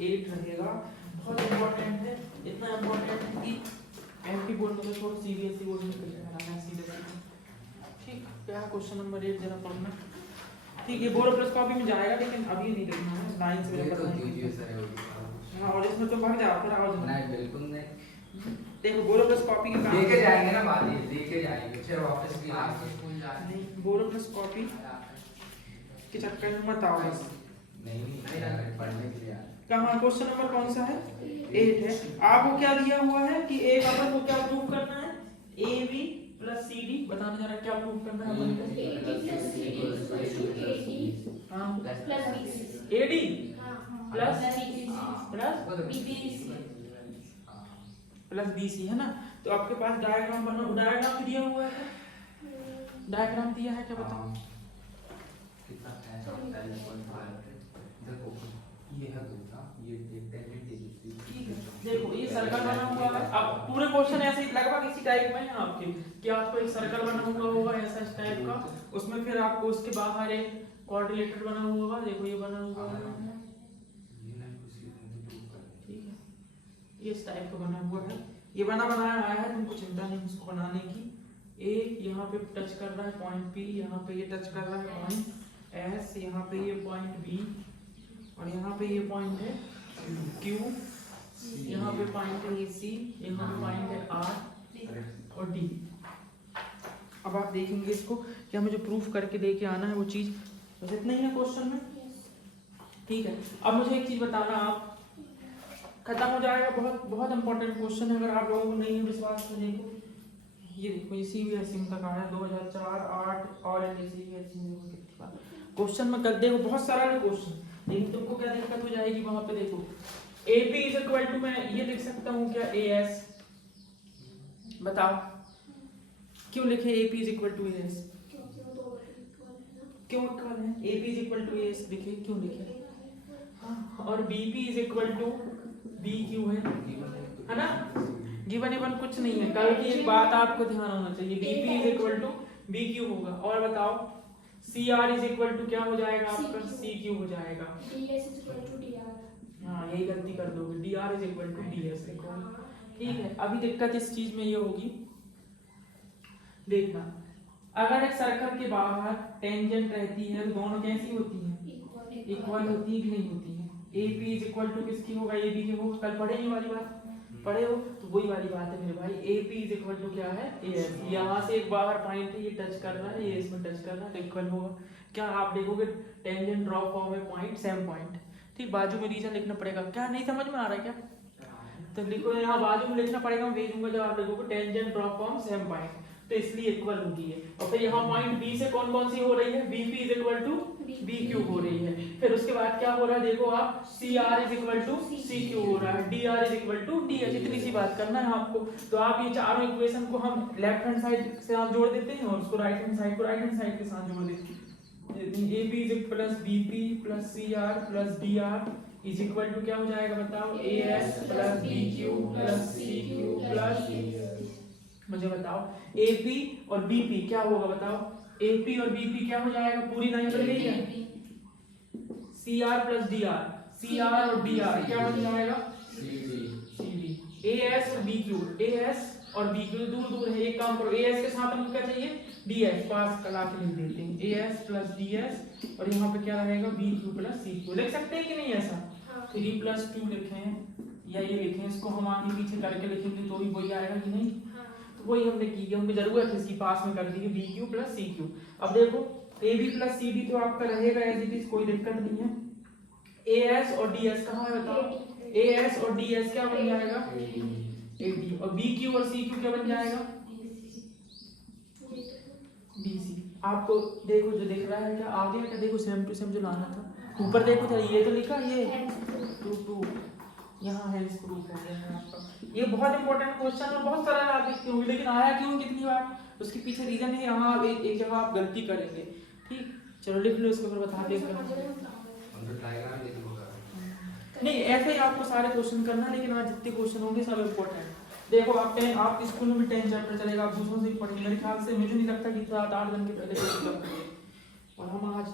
8 रहेगा, बहुत इम्पोर्टेंट है, इतना इम्पोर्टेंट है कि एमपी बोर्ड में तो छोड़ सीबीएसई बोर्ड में कराना है सीधे। ठीक, क्या क्वेश्चन नंबर 8 जरा पढ़ना। ठीक है, बोर्ड प्लस कॉपी में जाएगा लेकिन अभी नहीं देखना है, लाइन से तो दीजिए सर। हाँ, और इसमें तो भाग जाओ फिर आवाज नहीं बिल्कुल नहीं। देखो बोरो प्लस कॉपी के काम लेके जाएंगे ना, बाद में लेके जाएंगे फिर वापस भी नहीं, बोरो प्लस कॉपी के चक्कर में मत आओ बस। नहीं पढ़ने के लिए कहाँ क्वेश्चन नंबर कौन सा है? 8 है। आपको क्या दिया हुआ है कि ए अपन को क्या प्रूव करना है? A B plus C D, बताना जरा क्या प्रूव करना है अपन को? हाँ A D plus plus B C है ना। तो आपके पास डायग्राम बना, डायग्राम दिया हुआ है, डायग्राम दिया है क्या बताओ? कितना है? देखो ये है दूसरा, ये ठीक है, देखो ये सर्कल बना हुआ है। अब पूरे क्वेश्चन ऐसे ही लगभग इसी टाइप में है आपके, कि आपको एक सर्कल बना हुआ होगा ऐसा इस टाइप का, उसमें फिर आपको उसके बाहर एक क्वाड्रिलेटरल बना हुआ होगा, देखो ये बना हुआ है, ठीक है, ये इस टाइप का बना हुआ है। ये बनाया आया है, तुमको चिंता नहीं इसको बनाने की। ए यहाँ पे टच कर रहा है पॉइंट पी, यहाँ पे ये टच कर रहा है पॉइंट एस, यहाँ पे ये पॉइंट बी, और यहाँ पे ये पॉइंट है क्यू, यहाँ पे पॉइंट है ये सी, यहाँ पे पॉइंट है आर और डी। अब आप देखेंगे इसको कि हमें जो प्रूफ करके दे के आना है वो चीज बस इतना ही है क्वेश्चन में। ठीक है, अब मुझे एक चीज बताना, आप खत्म हो जाएगा। बहुत बहुत इंपॉर्टेंट क्वेश्चन है, अगर आप लोगों को नहीं विश्वास तो देखो, ये देखो ये सीबीएसई में तक आया 2004 8 और सीबीएसई में देखो कितनी बार क्वेश्चन में कर देखो, बहुत सारा है क्वेश्चन, लेकिन तुमको क्या दिक्कत हो जाएगी वहां पे? देखो AP इज इक्वल टू, मैं ये लिख सकता हूँ क्या AS? बताओ क्यों लिखे AP is equal to AS? क्यों इक्वल है? AP is equal to AS लिखे, क्यों लिखे? हाँ, और BP is equal to BQ है ना। गिवन इवन कुछ नहीं है, कल की एक बात आपको ध्यान होना चाहिए, BP is equal to BQ होगा। और बताओ CR इज इक्वल टू क्या हो जाएगा आपका? CQ हो जाएगा। हाँ, यही गलती कर दोगे, DR is equal to DS लिखोगे। ठीक है, अभी दिक्कत इस चीज में ये होगी, देखना, अगर एक सर्कल के बाहर टेंजेंट रहती है तो दोनों कैसी होती है? इक्वल होती है कि नहीं होती है? AP इज इक्वल टू किसकी होगा? AB की होगा। कल पढ़े ये वाली बात, पढ़े हो तो वही वाली बात है मेरे भाई। AP इज इक्वल टू क्या है? AS। यहाँ से एक बाहर पॉइंट है, ये टच कर रहा है, ये इसमें टच कर रहा है, तो इक्वल होगा। क्या आप देखोगे टेंजेंट ड्रॉप फॉर्म में पॉइंट सेम पॉइंट, ठीक, बाजू में रीजन लिखना पड़ेगा। क्या नहीं समझ में आ रहा है क्या? तो लिखो यहाँ बाजू में लिखना पड़ेगा, मैं भेजूंगा जब आप लिखोगे tangent drop form same point, तो इसलिए इक्वल होती है। और फिर यहाँ पॉइंट B से कौन कौन सी हो रही है? BP is equal to BQ हो रही है। फिर उसके बाद क्या हो रहा है देखो आप, CR is equal to CQ हो रहा है, DR is equal to DS। इतनी सी बात करना है आपको। तो आप ये चारों इक्वेशन को हम लेफ्ट हैंड साइड से आप जोड़ देते हैं और उसको राइट हैंड साइड को राइट हैंड साइड के साथ जोड़ देते हैं। AP is plus BP plus CR plus DR is equal to क्या हो जाएगा बताओ? AS plus BQ plus CQ plus, मुझे बताओ AP और BP क्या होगा बताओ? AP और BP क्या हो जाएगा? पूरी लाइन बन गई है। CR प्लस DR, CR और DR क्या बन जाएगा? CD। AS और BQ, AS और BQ दूर दूर है, एक काम करो AS के साथ हमको क्या चाहिए? DS, पास कला के लिख देते हैं AS प्लस DS, और यहाँ पे क्या रहेगा? BQ plus CQ। लिख सकते हैं कि नहीं ऐसा? 3 प्लस 2 लिखें या ये लिखें, इसको हम आगे पीछे करके लिखेंगे तो भी वही आएगा कि नहीं? तो वही हमने की, हमको जरूरत है इसकी, पास में कर दी BQ प्लस CQ। अब देखो AB प्लस CD तो आपका रहेगा एज इट इज, कोई दिक्कत नहीं है। AS और DS कहाँ है बताओ? AS और DS क्या बन जाएगा? AD। और BQ और CQ क्या बन जाएगा? BC। आपको देखो जो दिख रहा है क्या आगे क्या? देखो सेम टू सेम जो लाना था ऊपर देखो था, ये तो लिखा ये 2 यहाँ है, इसको प्रूफ हो गया है आपका। ये बहुत इंपॉर्टेंट क्वेश्चन है, बहुत सारा आप देखते होंगे, लेकिन आया क्यों कितनी बार? उसके पीछे रीजन है, यहाँ एक जगह आप गलती करेंगे। ठीक, चलो लिख लो इसको, फिर बता देगा। नहीं ऐसे ही आपको सारे क्वेश्चन करना है, लेकिन आज जितने क्वेश्चन होंगे सब इंपॉर्टेंट। देखो आप स्कूल में भी 10 चैप्टर चलेगा, आप दूसरों से भी पढ़ेंगे, मेरे ख्याल से मुझे नहीं लगता कि 7-8 दिन के पहले और हम आज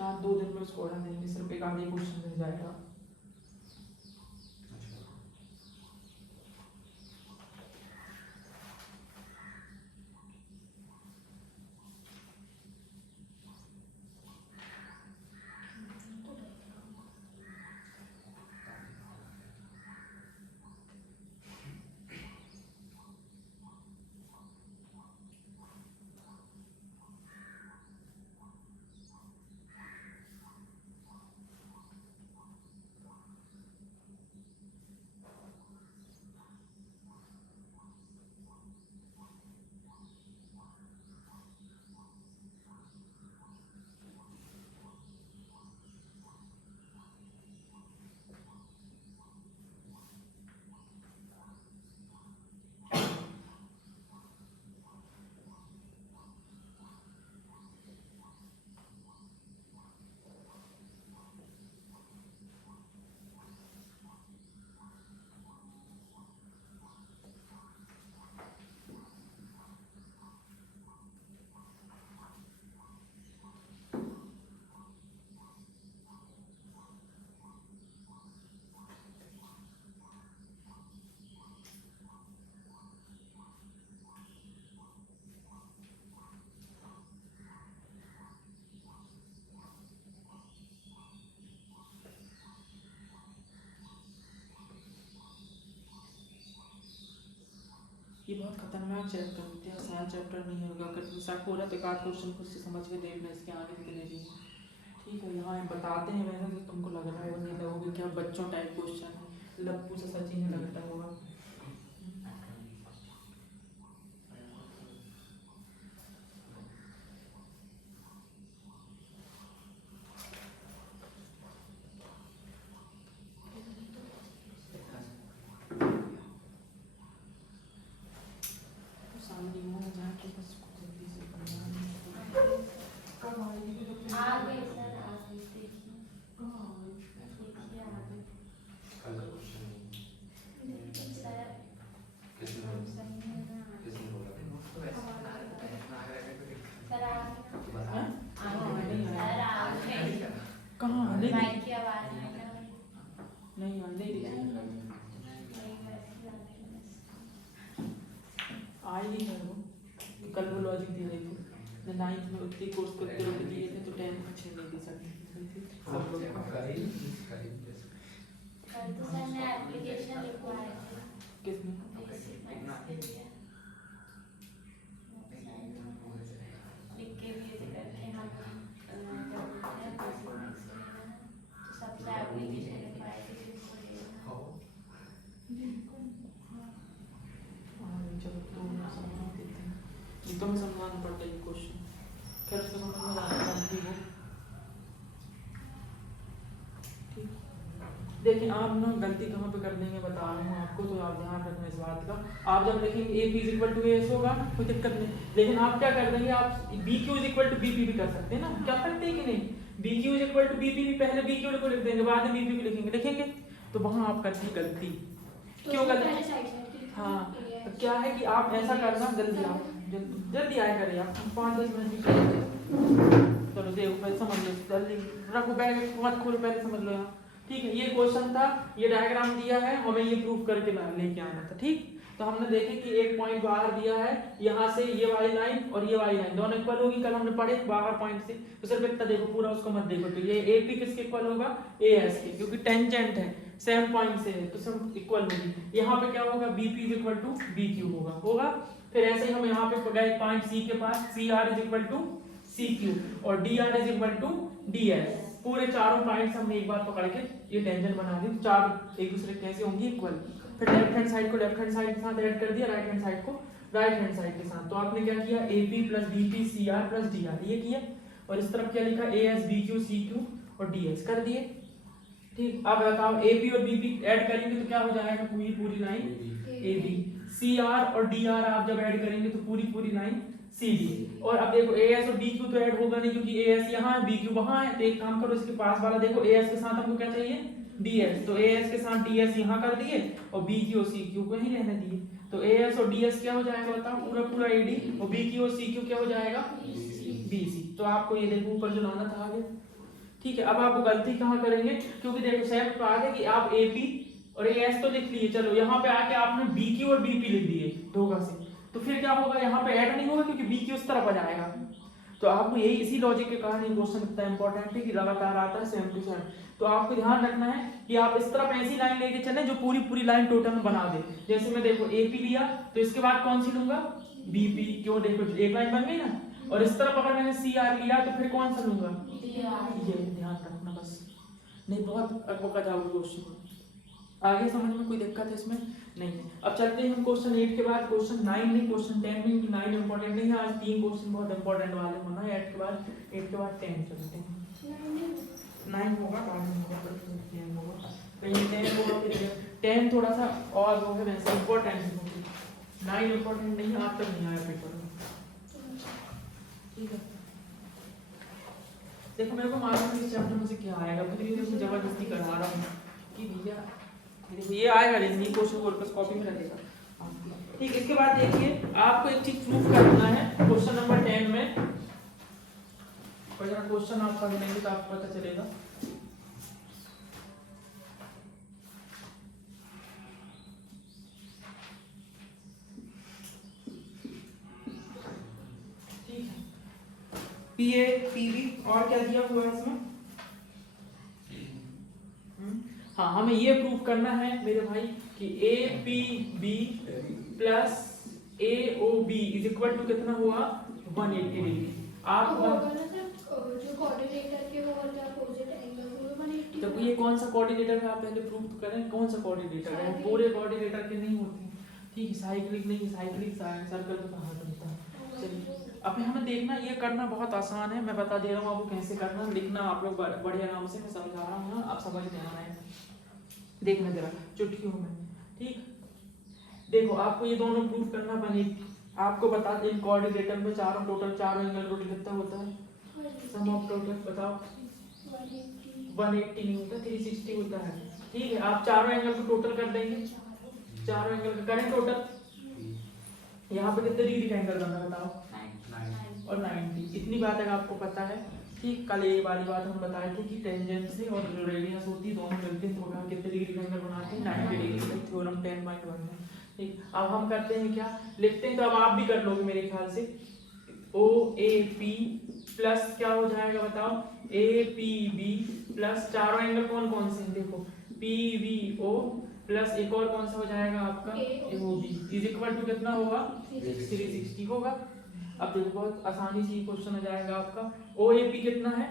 आप 2 दिन में उसको उड़ा देंगे, सिर्फ एक आगे क्वेश्चन रह जाएगा। ये बहुत खतरनाक चैप्टर होते हैं, आसान चैप्टर नहीं होगा। अगर शक हो रहा है तो एक आध क्वेश्चन खुद से समझ के देखना, इसके आगे के लिए भी। ठीक है, यहाँ बताते हैं वैसे तो तुमको लग रहा है नहीं लगोगे क्या बच्चों टाइप क्वेश्चन है, लप्पू से सचिन में लगता होगा। नहीं अंधेरी आएगी है वो, कल वो लॉजिक दे रहे थे 9th में उतनी कोर्स को इतने रुपए दिए थे तो 10th में 6 नहीं दे सकते सब लोग। किसने तो में समझाना पड़ता है क्वेश्चन, खैर उसको समझ में आता है वो। ठीक, देखिए आप ना गलती कहाँ पे कर देंगे बता रहा हूँ आपको, तो आप ध्यान रखना इस बात का। आप जब लिखेंगे A P is equal to S होगा कोई दिक्कत नहीं, लेकिन आप क्या कर देंगे, आप B Q is equal to B P भी कर सकते हैं ना, क्या करते हैं कि नहीं, B Q is equal to B P भी पहले बी क्यू को लिख देंगे बाद में बी पी भी लिखेंगे, तो वहाँ आप करते हैं गलती। क्यों गलती? हाँ, क्या है कि आप ऐसा करना, जल्दी आओ जल्दी आया करिए आप 5-10 मिनट में। चलो देखो मैं समझ लो, जल्दी रखो बैग मत खोलो, पहले समझ लो यहाँ। ठीक है, ये क्वेश्चन था, ये डायग्राम दिया है, हमें ये प्रूफ करके लेके आना था। ठीक, तो हमने देखे कि एक पॉइंट बाहर दिया है, यहाँ से ये वाली लाइन और ये वाली लाइन दोनों इक्वल होगी, कल हमने पढ़े बाहर पॉइंट से, तो सिर्फ इतना देखो, पूरा उसको मत देखो। तो ये ए पी किसके इक्वल होगा, ए एस के, क्योंकि टेंजेंट है सेम पॉइंट से है तो सब इक्वल होगी। यहाँ पे क्या होगा, B P is equal to B Q होगा। फिर ऐसे ही हम यहाँ पे गए पॉइंट सी के पास, C R is equal to C Q और D R is equal to D S. पूरे चारों पॉइंट्स हमने एक बार पकड़ के ये टेंजेंट बना दी, चार एक दूसरे कैसे होंगी, इक्वल। फिर लेफ्ट हैंड साइड को लेफ्ट हैंड साइड के साथ ऐड कर दिया, राइट हैंड साइड को राइट हैंड साइड के साथ। तो आपने क्या किया, A P plus B P C R plus D R ये किया, और इस तरफ क्या लिखा, A S B Q C Q और डी एस कर दिए। ठीक, अब बताओ ए पी और बी पी ऐड करेंगे तो क्या हो जाएगा, पूरी line A B. C R और डी आर आप जब ऐड करेंगे तो पूरी लाइन सी डी। और अब देखो ए एस और डी क्यू तो ऐड होगा नहीं, क्योंकि ए एस यहाँ है बी क्यू वहाँ है, तो एक काम करो इसके पास वाला देखो, ए एस के साथ हमको क्या चाहिए, डी एस, तो ए एस के साथ डी एस यहाँ कर दिए और बी क्यू और सी क्यू को ही रहने दिए। तो ए एस और डी एस क्या हो जाएगा बताओ, पूरा ए डी, और बी क्यू और सी क्यू क्या हो जाएगा, बी सी। तो आपको ये देखो ऊपर जो लाना था आगे, ठीक है, अब आप गलती कहाँ करेंगे, क्योंकि देखो सेम पे आ गया कि आप AP और AS तो लिख लिए, चलो यहाँ पे आके आपने BQ और BP लिख दिए धोखा से, तो फिर क्या होगा, यहाँ पे ऐड नहीं होगा क्योंकि BQ उस तरफ आ जाएगा। तो आपको यही इसी लॉजिक के कारण ये क्वेश्चन इतना इंपॉर्टेंट है कि लगातार आता है सेम टू सेम। तो आपको ध्यान रखना है कि आप इस तरफ ऐसी लाइन लेके चले जो पूरी पूरी लाइन टोटल में बना दे। जैसे मैं देखो AP लिया तो इसके बाद कौन सी लूंगा, BP, क्यों देखो एक लाइन बन गई ना, और इस तरफ अगर मैंने CR लिया तो फिर कौन सा लूंगा, ये ध्यान रखना बस, नहीं बहुत अकबका जाओगे क्वेश्चन। आगे समझ में कोई दिक्कत है इसमें नहीं है। अब चलते हैं हम क्वेश्चन 8 के बाद क्वेश्चन 9 नहीं, क्वेश्चन 10 में, 9 इंपॉर्टेंट नहीं है, आज 3 क्वेश्चन बहुत इंपॉर्टेंट वाले होना है 8 के बाद 10 चलते हैं। 9 होगा बाद में होगा, पर 10 होगा, कहीं 10 होगा फिर 10 थोड़ा सा और वो है वैसे इंपॉर्टेंट है, 9 इंपॉर्टेंट नहीं है, आज तक नहीं आया पेपर में। ठीक है, देखो मेरे को मालूम है इस चैप्टर में से क्या आएगा, फिर भी मैं जबरदस्ती करवा रहा हूँ कि भैया देखो ये आएगा, लेकिन ये क्वेश्चन कॉर्पस कॉपी में रहेगा। ठीक, इसके बाद देखिए आपको एक चीज प्रूफ करना है क्वेश्चन नंबर 10 में, और जरा क्वेश्चन आप पढ़ लेंगे तो आपको पता चलेगा। ठीक है, PA PB और क्या दिया हुआ है इसमें, हाँ हमें ये प्रूफ करना है मेरे भाई कि APB plus AOB is equal to कितना हुआ, 180 डिग्री। आप जो कोऑर्डिनेटर के वो वाला अपोजिट एंगल वो 180। तो ये कौन सा कोऑर्डिनेटर है, आप पहले प्रूफ करें कौन सा कोऑर्डिनेटर है, पूरे कोऑर्डिनेटर के नहीं होते। ठीक है, साइक्लिक नहीं, साइक्लिक सर्कल तो कहाँ बनता है। चलिए अब हमें देखना, ये करना बहुत आसान है, मैं बता दे रहा हूँ आपको कैसे करना, लिखना आप लोग बढ़िया नाम से मैं समझा रहा हूँ, आप समझ लेना है, देखना जरा चुटकियों में। ठीक, देखो आपको ये दोनों प्रूफ करना बने, आपको बता दें इन कोऑर्डिनेटर में चारों टोटल चारों एंगल टोटल कितना होता है, सम ऑफ टोटल बताओ, 180 नहीं होता, 360 होता है। ठीक है, आप चारों एंगल को टोटल कर देंगे, चारों एंगल का करें टोटल, यहाँ पे कितने डिग्री का एंगल बना बताओ, और 90, इतनी बात अगर आपको पता है। ठीक, कल ये वाली बात हम बताए थे कि टेंजेंट से और जो रेडियस होती है दोनों मिलते हैं तो हम कितने डिग्री का एंगल बनाते हैं, 90 डिग्री का, थ्योरम 10.1 में। ठीक, अब हम करते हैं क्या, लिखते हैं, तो अब आप भी कर लोगे मेरे ख्याल से, OAP प्लस क्या हो जाएगा बताओ, APB प्लस चारों एंगल कौन कौन से हैं देखो, PVO प्लस एक और कौन सा हो जाएगा आपका, AOB इज इक्वल टू कितना होगा, 360 होगा। अब देखो बहुत आसानी से क्वेश्चन हो जाएगा आपका, OAP कितना है,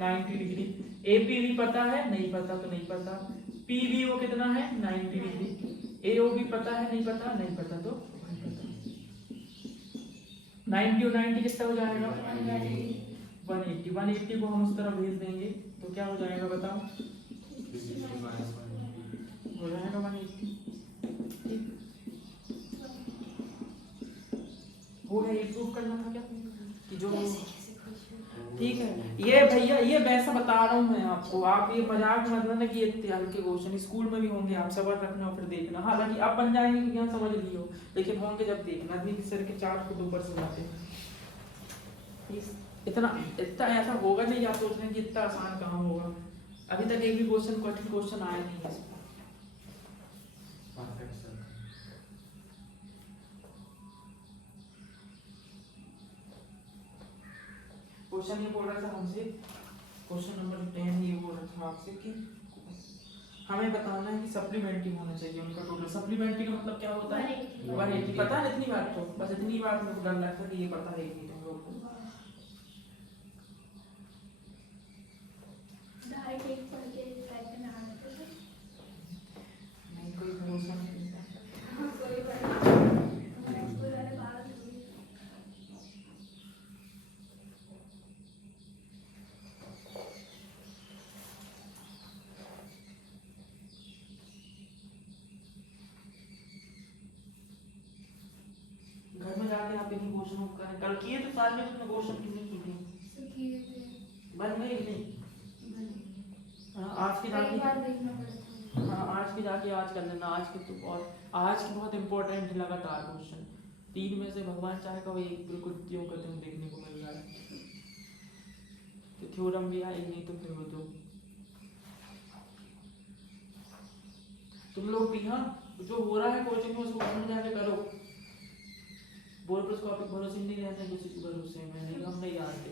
90 डिग्री, APB पता है, नहीं पता तो नहीं पता, PVO कितना है, 90 डिग्री, AOB पता है, नहीं पता, नहीं पता तो 90 और 90 कितना हो जाएगा, 180, 180 को हम उस तरफ भेज देंगे तो क्या हो जाएगा बताओ, हो जाएगा 180। हो गया, ये प्रूफ करना था क्या कि जो, ठीक है, ये भैया ये वैसा बता रहा हूँ मैं आपको, आप ये मजाक मतलब ना कि ये हल्के क्वेश्चन स्कूल में भी होंगे, आप सबर रखना और फिर देखना, हालांकि आप बन जाएंगे क्योंकि यहाँ समझ लिए हो, लेकिन होंगे जब देखना, आदमी किस तरह के 4 फुट ऊपर से जाते हैं। इतना इतना ऐसा होगा नहीं, आप सोच रहे हैं कि इतना आसान कहाँ होगा, अभी तक एक भी क्वेश्चन कठिन क्वेश्चन आया नहीं है। क्वेश्चन ये बोल रहा था हमसे, क्वेश्चन नंबर 10 ये बोल रहा था आपसे कि हमें बताना है कि सप्लीमेंट्री होना चाहिए उनका टोटल, सप्लीमेंट्री का मतलब क्या होता है, 180 पता है, इतनी बात तो बस, इतनी बात मेरे को डर लगता है कि ये पता है कि तुम लोग को, डायरेक्ट एक पढ़ के टाइप में आ जाते हैं, नहीं कोई भरोसा नहीं है, कोई बात नहीं, पुराने बात घर में जाके आप इन्हीं क्वेश्चनों को करें, कल किए तो साल में तुमने क्वेश्चन कितने किए बन गए नहीं, आज के जाके, हाँ आज के जाके आज कर लेना, आज के तो और आज के बहुत इंपॉर्टेंट है लगातार क्वेश्चन, 3 में से भगवान चाहे कभी एक बिल्कुल क्यों करते हैं देखने को मिल रहा है। तो थ्योरम भी आएगी, नहीं तो फिर वो दो। तुम लोग भी हाँ जो हो रहा है कोचिंग में उसको घर में जाके करो। बोर्ड पर उसको आप भरोसे नहीं रहना किसी के भरोसे में, नहीं हम नहीं जानते,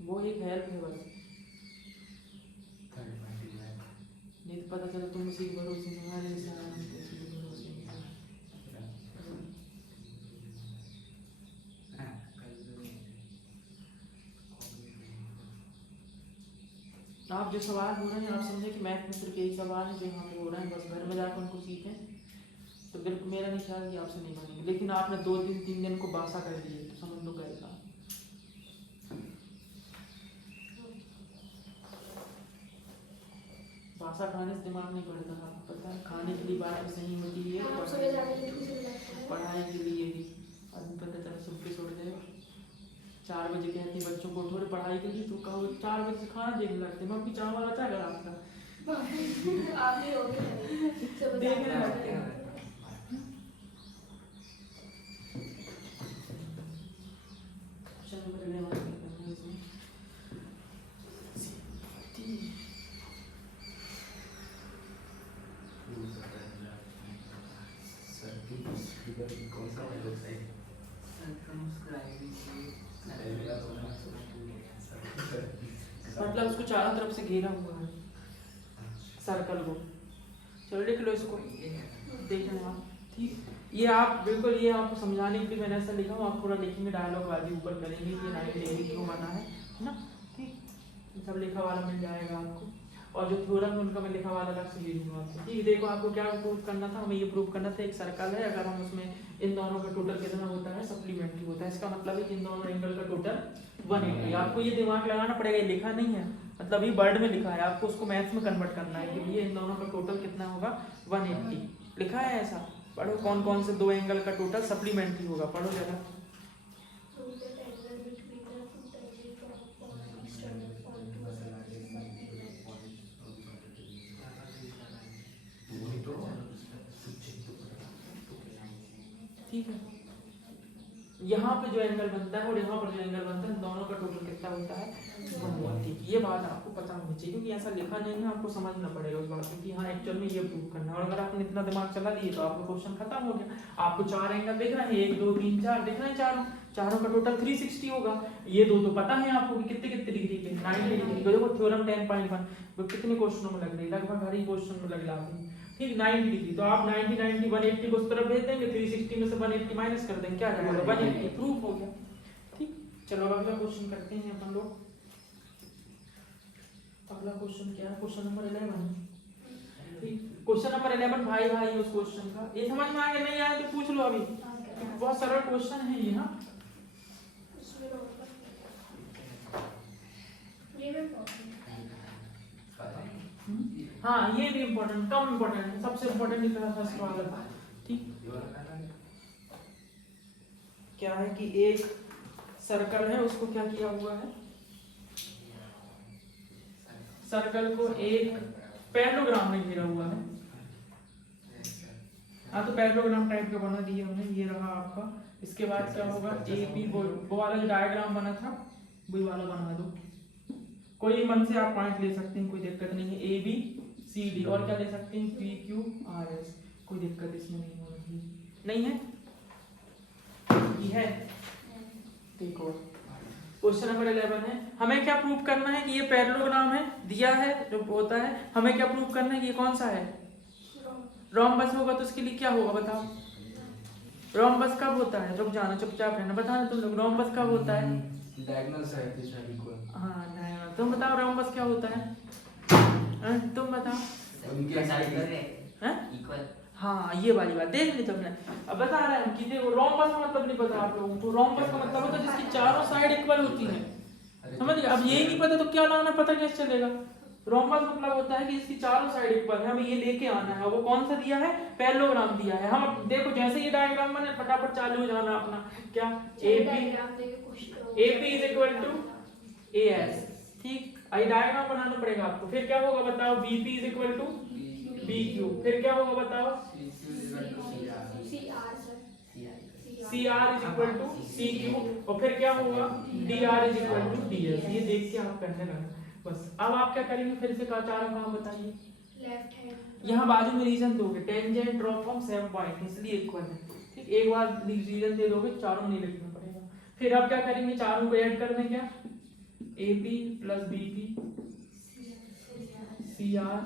वो एक हेल्प है बस। नहीं तो पता चला तुम उसी के भरोसे में, हमारे साथ उसी के भरोसे में। आप जो सवाल हो रहे हैं आप समझे कि मैथ में सिर्फ यही सवाल है जो यहाँ पे हो रहे हैं, बस घर में जाकर उनको सीखें तो बिल्कुल मेरा नहीं ख्याल कि आपसे नहीं बनेंगे। लेकिन आपने 2 दिन 3 दिन को बासा कर दिए तो समझ लो कैसा। बासा खाने से दिमाग नहीं बढ़ता, आपको पता है। खाने के लिए बात सही होती है, पढ़ाई के लिए भी आदमी पता चला सुबह छोड़ जाए 4 बजे कहती है बच्चों को थोड़ी पढ़ाई के लिए, तो कहो 4 बजे से खाना देखने लगते हैं, मम्मी चावल अच्छा कर आपका देखने लगते हैं। कौन सा वेबसाइट? मतलब उसको चारों तरफ से घेरा हुआ है सर्कल को। चलो लिख लो इसको, देख लेना आप। ठीक, ये आप बिल्कुल ये आपको समझाने के लिए मैंने ऐसा लिखा हूँ, आप पूरा लिखेंगे, डायलॉग वाली ऊपर करेंगे कि नाइट डेली क्यों बना है ना। ठीक, सब लिखा वाला मिल जाएगा आपको। और जो थ्योरम है उनका मैं लिखा वाला अलग से ले लूँगा आपको। ठीक, देखो आपको क्या प्रूव करना था, हमें ये प्रूव करना था एक सर्कल है, अगर हम उसमें इन दोनों का टोटल कितना होता है सप्लीमेंट्री होता है, इसका मतलब है कि इन दोनों एंगल का टोटल 180। आपको ये दिमाग लगाना पड़ेगा, ये लिखा नहीं है, मतलब ये वर्ड में लिखा है, आपको उसको मैथ्स में कन्वर्ट करना है कि ये इन दोनों का टोटल कितना होगा 180 लिखा है ऐसा। पढ़ो कौन कौन से 2 एंगल का टोटल सप्लीमेंट्री होगा, पढ़ो जरा। ठीक है, यहाँ पे जो एंगल बनता है और यहाँ पर जो एंगल बनता है दोनों का टोटल कितना होता है 180। ये बात आपको पता होनी चाहिए, क्योंकि ऐसा लिखा नहीं है, आपको समझना पड़ेगा उस बात को कि हाँ एक्चुअल में ये प्रूव करना है। और अगर आपने इतना दिमाग चला लिए तो आपका क्वेश्चन खत्म हो गया। आपको 4 एंगल देख रहे हैं, 1 2 3 4 देख रहे हैं, चारों का टोटल 360 होगा। ये दो तो पता है आपको कि कितने कितने डिग्री के 90 डिग्री। देखो थ्योरम 10.1 वो कितने क्वेश्चनों में लग रही है, लगभग हर ही क्वेश्चन में लग जाती है। ठीक, 90 डिग्री तो आप 90 90 180 को उस तरफ भेज देंगे, 360 में से 180 माइनस कर देंगे, क्या आ जाएगा 180, प्रूफ हो गया। ठीक, चलो अगला क्वेश्चन करते हैं अपन लोग। अगला क्वेश्चन क्या है, क्वेश्चन नंबर 11। ठीक, क्वेश्चन नंबर 11 भाई भाई उस क्वेश्चन का ये समझ में आया नहीं आया तो पूछ लो अभी, बहुत सरल क्वेश्चन है ये। हाँ हाँ ये भी इम्पोर्टेंट, कम इम्पोर्टेंट है, सबसे इम्पोर्टेंट नहीं था फर्स्ट वाला। ठीक, क्या है कि एक सर्कल है, उसको क्या किया हुआ है, सर्कल को एक पैरेललोग्राम में घेरा हुआ है। हाँ तो पैरेललोग्राम टाइप का बना दिया हमने, ये रहा आपका। इसके बाद क्या होगा, ए बी वो वाला जो डायग्राम बना था वही वाला बना दो। कोई मन से आप पॉइंट ले सकते हैं, कोई दिक्कत नहीं है, ए बी सी डी, और क्या ले सकते हैं पी क्यू आर एस, कोई दिक्कत इसमें नहीं हो रही नहीं है। ये है, देखो क्वेश्चन नंबर 11 है, हमें क्या प्रूव करना है कि ये पैरेललोग्राम है, दिया है जो होता है, हमें क्या प्रूव करना है कि ये कौन सा है रोम्बस होगा। तो इसके लिए क्या होगा बताओ, रोम्बस कब होता है, रुक जाना चुपचाप रहना, बताना तुम लोग रोम्बस कब होता है। डायगोनल साइड के साइड इक्वल। हाँ डायगोनल, तुम बताओ रोम्बस क्या होता है, तुम बताओ। उनके साइड हैं इक्वल। हाँ ये वाली बात देख ली तुमने। अब बता रहे हैं कि देखो रोम्बस का मतलब नहीं पता आप लोगों को, रोम्बस का मतलब होता है जिसकी चारों साइड इक्वल होती है, समझ गए। अब यही नहीं पता तो क्या लाना, पता कैसे चलेगा। रोम्बस मतलब होता है कि इसकी चारों साइड इक्वल है, हमें ये लेके आना है। वो कौन सा दिया है, पैरेललोग्राम दिया है। हम देखो जैसे ये डायग्राम बने फटाफट चालू हो जाना अपना, क्या A P is equal to A S. ठीक, आई डायग्राम बनाना पड़ेगा आपको। फिर क्या होगा बताओ, B P is equal to B Q. फिर क्या होगा बताओ, C R is equal to C Q और फिर क्या होगा D R is equal to D S. ये देख के आप करने लगे बस। अब आप क्या करेंगे फिर से चारों काम बताइए। लेफ्ट हैंड यहाँ बाजू में रीजन दोगे tangent drop from same point इसलिए इक्वल है। ठीक एक बार रीजन दे दोगे चारों नहीं लिखना पड़ेगा। फिर आप क्या करेंगे चारों को ऐड कर दें क्या A P plus B P C R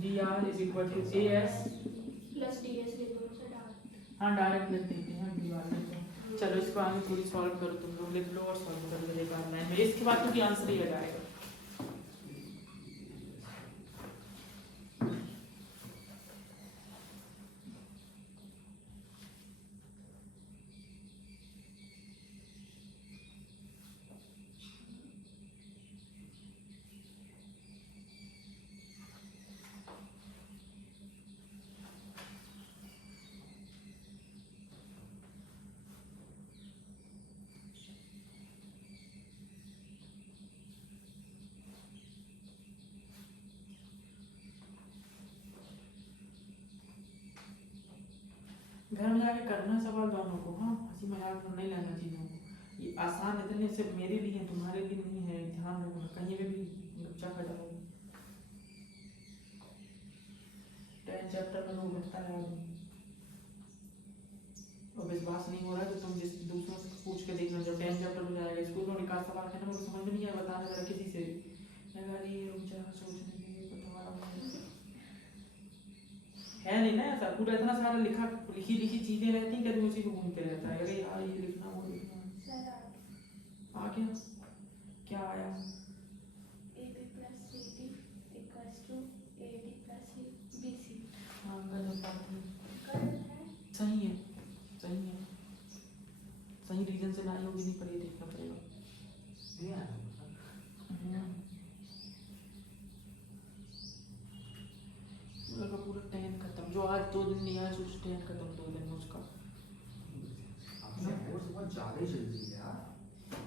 D R is equal to A S plus D S लिख दो से डाल। हाँ डायरेक्ट लिख देते हैं दीवार में। चलो इसको आगे थोड़ी सॉल्व करो तुम लोग लिख लो और सॉल्व कर लो एक बार लाइन में। इसके बाद क्योंकि आंसर ही लगाएगा। घर में जाके करना सवाल दोनों को। हाँ हंसी मजाक में नहीं लेना चीजों को। ये आसान इतने सिर्फ मेरे लिए है तुम्हारे लिए नहीं है। ध्यान रखना कहीं पे भी बच्चा खड़ा हो। 10 चैप्टर में लोग लगता है और विश्वास नहीं हो रहा है तो तुम जिस दूसरों से पूछ के देखना। जब 10 चैप्टर हो जाएगा स्कूल में निकाल सवाल है ना मुझे समझ में नहीं आया बताने वाला किसी से यार ये रुक जा सोचने में तुम्हारा है नहीं ना ऐसा पूरा इतना सारा लिखी लिखी चीजें रहती हैं कभी उसी को घूमते रहता है। अरे यार ये लिखना वो लिखना आ गया क्या आया AB plus CD equals to AD plus BC। हाँ गलत बात है। गलत है सही है सही है सही रीजन से लाई होगी नहीं पर ये देखना पड़ेगा। पूरा का पूरा 10 खत्म जो आज 2 दिन नहीं आया सोच 10 खत्म 2 दिन में उसका। अपना कोर्स बहुत ज्यादा ही जल्दी है यार।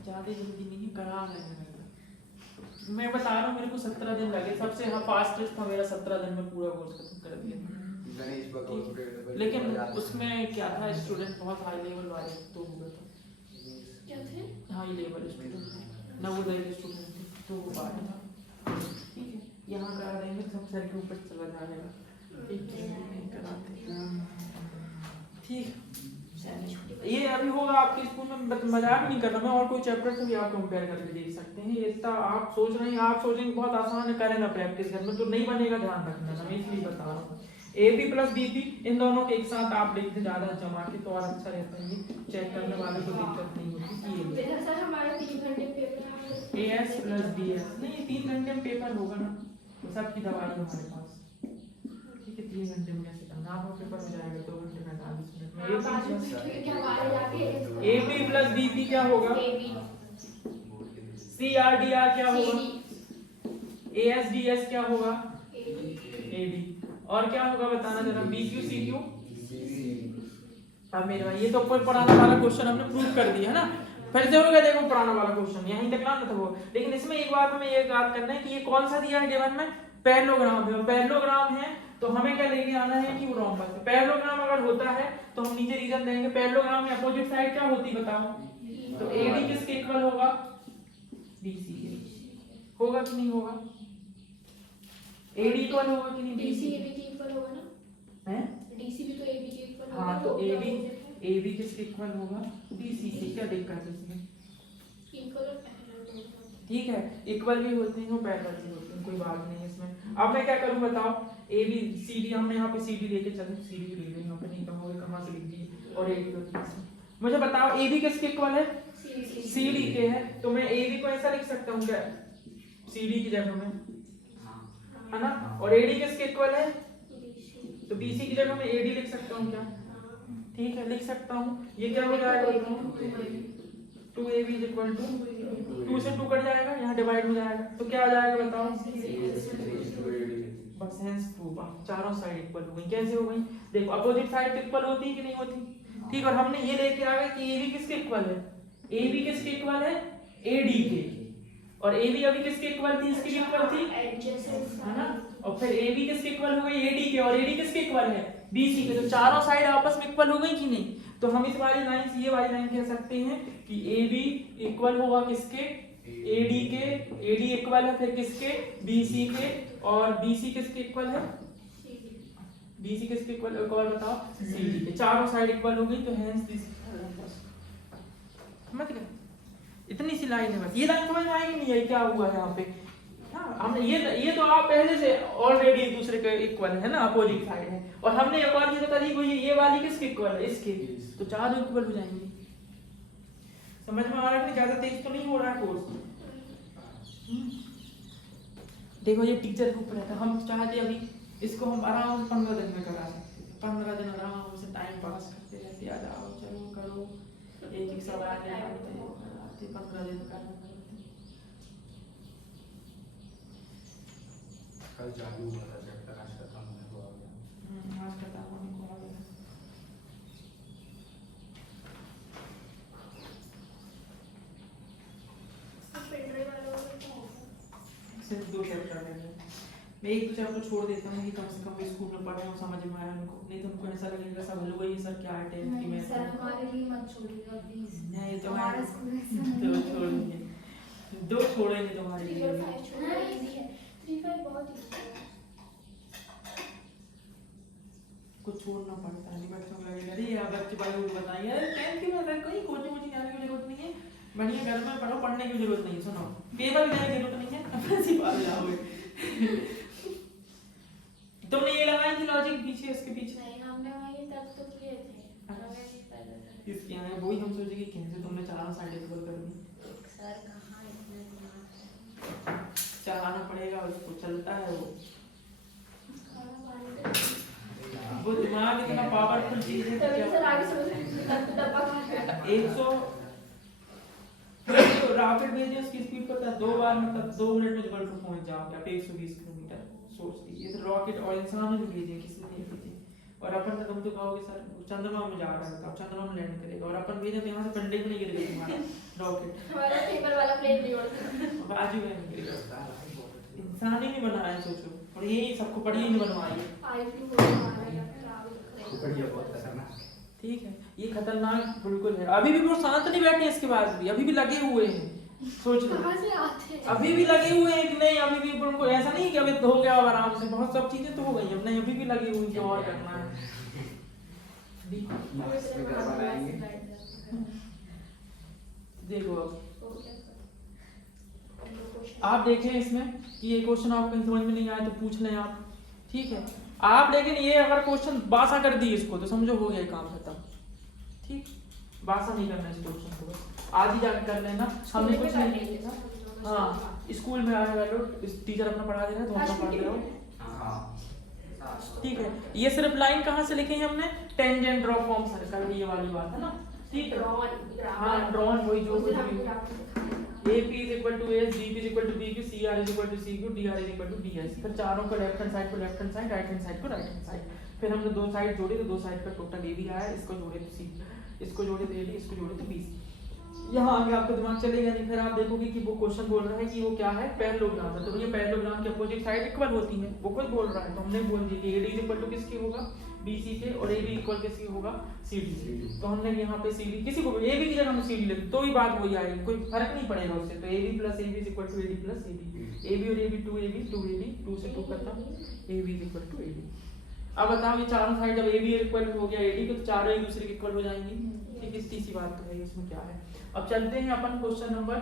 ज्यादा जल्दी नहीं करा रहे हैं। मैं बता रहा हूँ मेरे को 17 दिन लगे सबसे हाँ फास्टेस्ट था मेरा 17 दिन में पूरा कोर्स खत्म कर दिया। गणेश भगवान लेकिन उसमें क्या था स्टूडेंट बहुत हाई लेवल वाले तो हो गया था। क्या थे हाई लेवल स्टूडेंट नवोदय के स्टूडेंट थे तो वो बात था। ठीक है यहाँ करा देंगे सब सर के ऊपर चला जाएगा। ठीक ये अभी होगा आपके स्कूल में मजाक नहीं कर रहा मैं। और कोई चैप्टर से भी आप कंपेयर करके देख सकते हैं। ये इतना आप सोच रहे हैं बहुत आसान है करें ना प्रैक्टिस घर में तो नहीं बनेगा। ध्यान रखना मैं इसलिए बता रहा हूँ। AB प्लस BP इन दोनों के एक साथ आप लिखते ज्यादा जमा के तो और अच्छा रहता है। ये चेक करने वाले को दिक्कत नहीं होती। मेरा सर हमारा 3 घंटे पेपर है AS प्लस DS नहीं 3 घंटे में पेपर होगा ना सबकी दवाई हमारे पास। ठीक है 3 घंटे में कैसे करना आपका पेपर हो जाएगा 2 घंटे 45 मिनट में। AB प्लस BP क्या होगा CRDR क्या होगा ASDS क्या होगा AD और क्या होगा बताना जरा BQ CQ। अब मेरे भाई ये तो पुराना वाला क्वेश्चन हमने प्रूव कर दिया है ना। फिर से होगा देखो पुराना वाला क्वेश्चन यहीं तक ना था वो। लेकिन इसमें एक बात हमें ये याद करना है कि ये कौन सा दिया है गिवन में पैरेललोग्राम है। पैरेललोग्राम है तो हमें क्या लेके आना है कि वो रोम्बस है। पैरेललोग्राम अगर होता है तो हम नीचे रीजन देंगे। पैरेललोग्राम में अपोजिट साइड क्या होती बताओ तो AD किसके इक्वल होगा BC होगा कि नहीं होगा। AD इक्वल होगा कि नहीं DC AB के इक्वल होगा ना हैं DC भी तो AB के इक्वल होगा। हाँ तो AB किसके इक्वल होगा BC से। क्या दिक्कत है इसमें इक्वल और पैरेलल ठीक है इक्वल भी होते हैं और पैरेलल भी होते हैं कोई बात नहीं है इसमें। अब मैं क्या करूं बताओ AB CD हमने यहाँ पे CD लेके चले CD ले लें यहाँ पे नहीं कहोगे कहाँ से लिख दिए और AB होती है। मुझे बताओ AB किसके इक्वल है CD के है तो मैं AB को ऐसा लिख सकता हूँ क्या CD की जगह में है ना। और AD किसके इक्वल है तो BC की जगह में AD लिख सकता हूँ क्या। ठीक है लिख सकता हूँ। ये क्या हो जाएगा 2AB is equal to 2 से 2 कट जाएगा यहाँ डिवाइड हो जाएगा तो क्या आ जाएगा बताओ बस हेंस प्रूफ। चारों साइड इक्वल हो गई। कैसे हो गई देखो अपोजिट साइड इक्वल होती है कि नहीं होती। ठीक और हमने ये लेके आ गए कि AB किसके इक्वल है AB किसके इक्वल है AD के और AB अभी किसके इक्वल थी इसके इक्वल थी है ना। और फिर AB किसके इक्वल हो गई AD के और AD किसके इक्वल है BC के। तो चारों साइड आपस में इक्वल हो गई कि नहीं। तो हम इस वाली लाइन से ये वाली लाइन कह सकते हैं कि ए बी इक्वल होगा किसके, ए डी के, ए डी इक्वल है फिर किसके, बी सी के, और बी सी किसके इक्वल है, बी सी किसके इक्वल, बताओ, सी डी के। चारों साइड इक्वल हो गई, तो हेंस दिस समझ गए। इतनी सी लाइन है बस, ये लाइन समझ में आएगी नहीं है क्या हुआ है यहाँ पे। हाँ, हम ये तो आप पहले से ऑलरेडी एक दूसरे के इक्वल है ना, अपोजिट साइड है, और हमने एक और चीज बता दी कोई ये वाली किसके इक्वल है, इसके, तो चारों इक्वल हो जाएंगे। समझ में आ रहा है कि ज्यादा तेज तो नहीं हो रहा है कोर्स। देखो ये टीचर के ऊपर है, हम चाहते अभी इसको हम आराम 15 दिन में करा सकते, 15 दिन आराम से टाइम पास करते रहते, आ जाओ चलो करो, एक एक सवाल आते 15 दिन करना। कल चालू हुआ था चैप्टर, आज खत्म होने को आ गया। आज खत्म होने को आ गया। सिर्फ 2 चैप्टर रह गए। मैं एक तो चैप्टर छोड़ देता हूँ कि कम से कम स्कूल में पढ़े हो, समझ में आया उनको, नहीं तो उनको ऐसा लगेगा सब हलवा ही सर क्या है टेंथ की मैथ। सर हमारे लिए मत छोड़िएगा प्लीज। नहीं तो हमारा स्कूल में तो छोड़ेंगे, 2 छोड़ेंगे तुम्हारे 3 लिए। और 5 छोड़ना इजी है, 3 5 बहुत इजी है। कुछ छोड़ना पड़ता है, बच्चों को लगेगा अरे यार बच्चे भाई को बताइए अरे टेंथ की मैथ है, कोई कोचिंग वोचिंग जाने की जरूरत नहीं है, बढ़िया घर में पढ़ो, पढ़ने की जरूरत नहीं है। सुनो पेपर देने की जरूरत नहीं है, प्रिंसिपल जाओगे। तुमने ये लगाई थी लॉजिक पीछे, इसके पीछे नहीं हमने वही तब तो किए थे, हमें नहीं पता इसके यहाँ वही हम सोचे कि कैसे तुमने चारों साइड इक्वल कर दी। सर कहाँ इतने दिमाग चलाना पड़ेगा उसको, चलता है वो खाना पानी वो दिमाग इतना पावरफुल चीज है तभी कि सर आगे समझ डब्बा खा 100 रॉकेट भेजे उसकी स्पीड पता है 2 बार मतलब 2 मिनट में जबल पर पहुंच जाओगे आप 120 किलोमीटर। सोच लीजिए तो रॉकेट और इंसान ने भेजे किसी ने भेजे, और अपन तो तुम तो कहोगे सर चंद्रमा में जा रहा है, चंद्रमा में लैंड करेगा, और अपन भेजे तो यहाँ से कंडे भी नहीं गिरेगा तुम्हारा रॉकेट, हमारा पेपर वाला प्लेन नहीं उड़ता बाजू में नहीं गिरेगा। इंसान ही नहीं बनाया सोचो, और यही सबको पढ़िए नहीं बनवाई है। आईक्यू बहुत हमारा या खराब बढ़िया बहुत खतरनाक। ठीक है ये खतरनाक बिल्कुल है। अभी भी वो शांत नहीं बैठे इसके बाद भी, अभी भी लगे हुए हैं, सोच लो कहाँ से आते हैं अभी भी लगे हुए हैं कि नहीं, अभी भी उनको ऐसा नहीं कि अभी हो गया अब आराम से, बहुत सब चीजें तो हो गई अब नहीं, अभी भी लगे हुए हैं कि और करना है। मार्क्स में गड़बड़ आएंगे। देखो अब आप देखें इसमें कि ये क्वेश्चन आपको कहीं समझ में नहीं आया तो पूछ लें आप, ठीक है आप, लेकिन ये अगर क्वेश्चन बासा कर दी इसको तो समझो हो गया काम खत्म, ठीक, बासा नहीं करना इस क्वेश्चन को, बस आज ही जाकर कर लेना, हमने कुछ नहीं। हाँ स्कूल में आए वाले लोग टीचर अपना पढ़ा दे रहे हैं तो अपना पढ़ रहे हो, ठीक है। ये सिर्फ लाइन कहाँ से लिखी है हमने, टेंजेंट ड्रॉ फॉर्म सर्कल, ये वाली बात है ना, ठीक है। हाँ ड्रॉन वही जो कुछ भी AP is equal to AS, DP is equal to BQ, CR is equal to CQ, DR is equal to DS। फिर चारों को लेफ्ट हैंड साइड को left hand side, right hand side को राइट हैंड साइड, फिर हमने 2 side जोड़े तो 2 side का टोटल AB आया, इसको जोड़े तो C, इसको जोड़े तो AD, इसको जोड़े तो BC। यहाँ आगे आपका दिमाग चलेगा नहीं, फिर आप देखोगे कि वो क्वेश्चन बोल रहा है कि वो क्या है, पैरेललोग्राम है, तो ये पैरेललोग्राम के अपोजिट साइड इक्वल होती है, वो खुद बोल रहा है, तो हमने बोल दिया कि AD is equal to किसके होगा, BC के, और AB इक्वल किसके होगा, CD से। तो हमने यहाँ पे CD किसी को भी AB की जगह हम CD लिख तो ही बात वही आएगी, कोई फर्क नहीं पड़ेगा उससे, तो AB plus AB is equal to AD plus AD, AB और AB 2AB 2AD 2 से 2 करता AB is equal to AD। अब बताओ ये चारों साइड जब AB इक्वल हो गया AD के तो चारों एक दूसरे के इक्वल हो जाएंगी, ठीक, इतनी सी बात तो है, इसमें क्या है। अब चलते हैं अपन क्वेश्चन नंबर,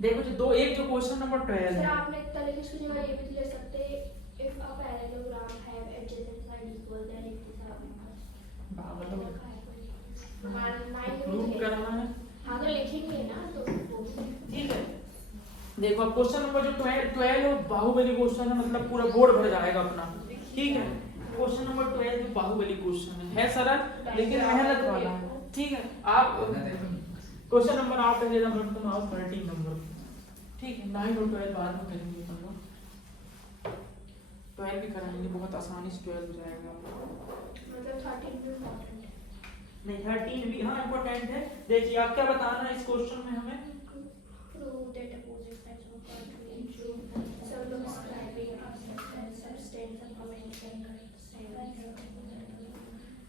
देखो जो दो एक जो क्वेश्चन नंबर 12 सर है, आपने तरीके इसकी जगह ये भी ले सकते हैं, if a parallelogram have adjacent side equal then it is a prove करना है, हाँ तो लिखेंगे ना तो ठीक है। देखो अब क्वेश्चन नंबर जो 12 बाहुबली क्वेश्चन है, मतलब पूरा बोर्ड भर जाएगा अपना, ठीक है। क्वेश्चन नंबर 12 जो बाहुबली क्वेश्चन है सरल लेकिन मेहनत वाला है, ठीक है। आप क्वेश्चन नंबर आप पहले नंबर तुम आओ 13 नंबर, ठीक है, 9 और 12 बाद में करेंगे अपन लोग, 12 भी कराएंगे, बहुत आसानी से 12 हो जाएगा, मतलब 13 भी इम्पोर्टेंट है, नहीं 13 भी हाँ इम्पोर्टेंट है। देखिए आप क्या बताना है इस क्वेश्चन में हमें, prove that opposite sides of a triangle circumscribing a substance of a same.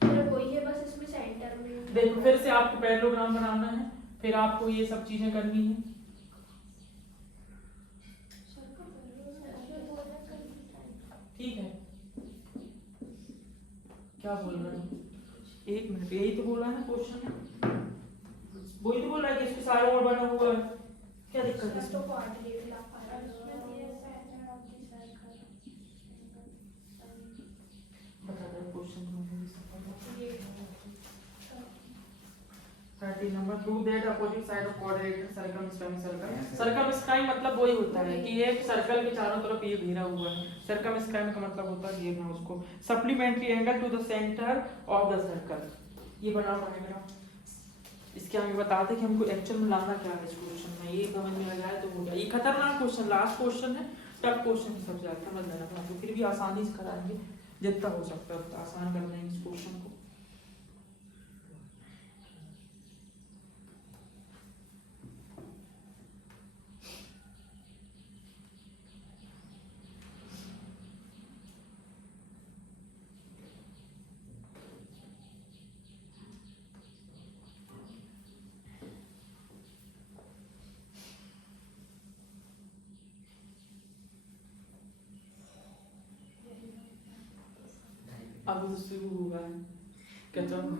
मतलब वही है बस इसमें सेंटर में फिर से आपको पैरेललोग्राम बनाना है, फिर आपको ये सब चीजें करनी है। ठीक है, क्या बोल रहे हैं? एक मिनट, यही तो बोला है ना क्वेश्चन में, वही तो बोल रहा है कि इसके सारे और बना हुआ है, क्या दिक्कत है इसमें? बता दो क्वेश्चन में। 13 number, prove that opposite side of quadrilateral circumscribe circle. Circumscribe मतलब वही होता है कि एक सर्कल के चारों तरफ ये घेरा हुआ है। सर्कमस्क्राइब का मतलब होता है घेरना उसको। Supplementary angle to the centre of the circle, ये बना पड़ेगा। इसके आगे बताते कि हमको एक्चुअल में लाना क्या है इस क्वेश्चन में, ये समझ में आ जाए तो हो गया। ये खतरनाक क्वेश्चन, लास्ट क्वेश्चन है, टफ क्वेश्चन सब ज्यादा समझ लेना पड़ा, तो फिर भी आसानी से कराएंगे, जितना हो सकता है उतना आसान कर देंगे इस क्वेश्चन को। अब वो शुरू हुआ है, कहता हूँ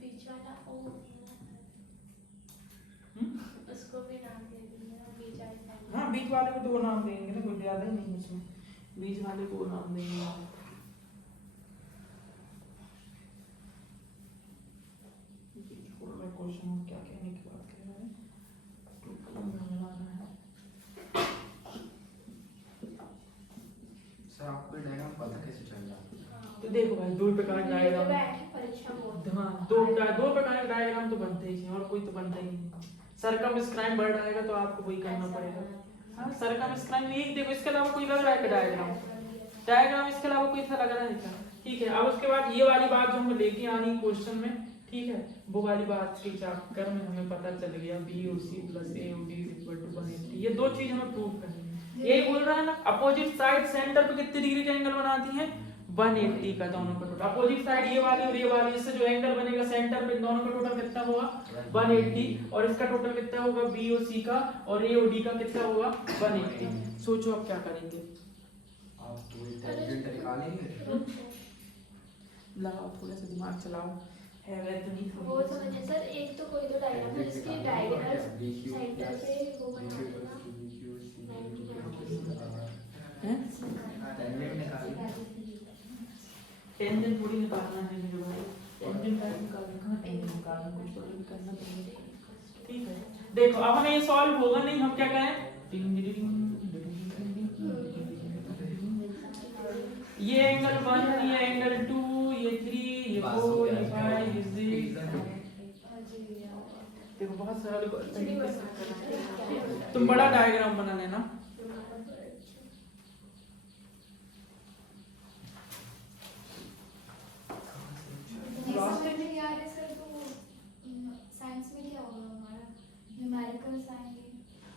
बीच वाला ओ उसको भी नाम दे देंगे ना, बीच वाले। हाँ, बीच वाले को तो वो नाम देंगे ना, कोई ज्यादा ही नहीं इसमें, बीच वाले को वो नाम देंगे। क्वेश्चन क्या कहने की बात कर रहे हैं, सर आपको डायग्राम पता कैसे चल रहा है? तो देखो भाई, दो प्रकार के डायग्राम, परीक्षा बोर्ड हाँ दो प्रकार के डायग्राम तो बनते ही हैं, और कोई तो बनता ही नहीं। सर्कमस्क्राइब बढ़ जाएगा तो आपको वही करना पड़ेगा। हाँ, सर्कमस्क्राइब में एक देखो, इसके अलावा कोई लग रहा है डायग्राम इसके अलावा कोई ऐसा लग रहा है क्या? ठीक है, अब उसके बाद ये वाली बात जो हमें लेके आनी क्वेश्चन में, ठीक है, वो वाली बात के चक्कर में हमें पता चल गया BOC + AOD = 180। ये दो चीज हमें प्रूव करनी है। यही बोल रहा है ना, अपोजिट साइड सेंटर पे कितने डिग्री का एंगल बनाती है? 180 का, दोनों का टोटल। अपोजिट साइड ये वाली और ये वाली, इससे जो एंगल बनेगा सेंटर पे, दोनों का टोटल कितना होगा? 180। और इसका टोटल कितना होगा BOC का, और AOD का कितना होगा? 180। सोचो अब क्या करेंगे? आप तो टेंजेंट निकालेंगे, लगाओ थोड़ा सा दिमाग चलाओ, है वैसे तो नहीं वो समझे सर। एक तो कोई तो डायग्राम है जिसकी डायगोनल सेंटर पे वो बना देना 90 हैं? टेंजेंट निकालेंगे। टेंजेंट थोड़ी निकालना है मेरे भाई, टेंजेंट का निकालना, कहाँ टेंजेंट निकालना, कुछ तो भी करना पड़ेगा। ठीक है, देखो अब हमें ये सॉल्व होगा नहीं, हम क्या करें? ये एंगल 1, ये एंगल 2, ये 3, ये 4, ये 5, ये 6। देखो बहुत सरल तरीके से करना है। तुम बड़ा डायग्राम बना लेना।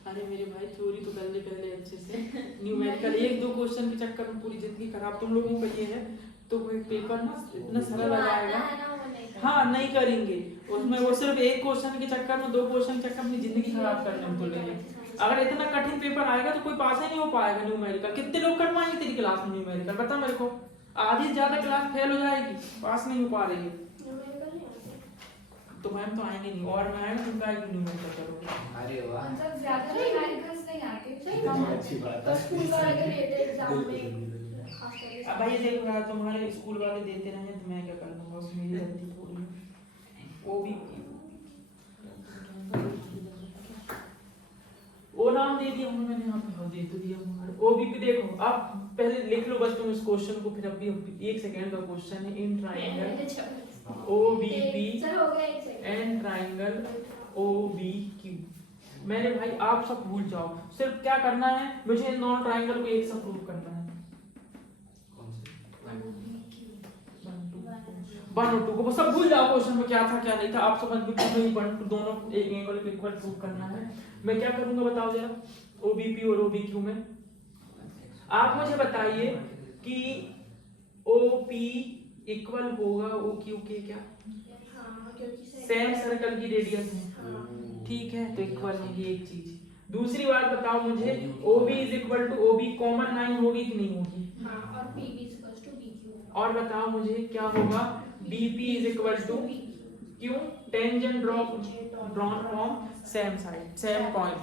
अरे मेरे भाई, थ्योरी तो कर ले पहले अच्छे से। न्यूमेरिकल एक दो क्वेश्चन के चक्कर में पूरी जिंदगी खराब तुम लोगों का ये है, तो कोई पेपर ना इतना सरल आ जाएगा। हाँ, नहीं करेंगे उसमें, वो सिर्फ एक क्वेश्चन के चक्कर में, दो क्वेश्चन के चक्कर में जिंदगी खराब करने को लेंगे। अगर इतना कठिन पेपर आएगा तो कोई पास ही नहीं हो पाएगा न्यूमेरिकल। कितने लोग कर पाएंगे तेरी क्लास में न्यूमेरिकल, बता मेरे को? आधी से ज्यादा क्लास फेल हो जाएगी, पास नहीं हो पा रही है। तो मैम तो आएंगे नहीं, और मैम तुम का न्यूमेरिकल करोगे। अरे वाह, मतलब ज्यादा न्यूमेरिकल्स नहीं आते। अच्छी बात है। स्कूल वाले के देते एग्जाम में। अब भाई देखो यार, तुम्हारे स्कूल वाले देते रहे तो मैं क्या कर लूंगा, उसमें मेरी गलती थोड़ी है। ओ नाम दे दिया मैंने यहाँ पे, हाँ दे तो दिया हमारे। OBP देखो, आप पहले लिख लो बस तुम इस क्वेश्चन को, फिर अभी 1 सेकंड का क्वेश्चन है। In triangle OBP and triangle OBQ। मैंने भाई आप सब भूल जाओ, सिर्फ क्या करना है, मुझे इन दोनों ट्राइंगल को एक साथ प्रूव करना है। 1 और 2 को सब भूल जाओ, क्वेश्चन में क्या था क्या नहीं था, आप समझ बिल्कुल नहीं। 1 2 दोनों एक एंगल को इक्वल प्रूव करना है। मैं क्या करूंगा बताओ जरा? OBP और OBQ में आप मुझे बताइए कि OP इक्वल होगा ओ क्यू के क्या हाँ क्योंकि सेम सर्कल की रेडियस है, हाँ ठीक है, तो इक्वल होगी एक चीज। दूसरी बात बताओ मुझे OB is equal to OB common line होगी कि नहीं होगी? हाँ और PB is equal to PQ और बताओ मुझे क्या होगा? BP इज इक्वल टू क्यों? Tangent drawn from same side same point.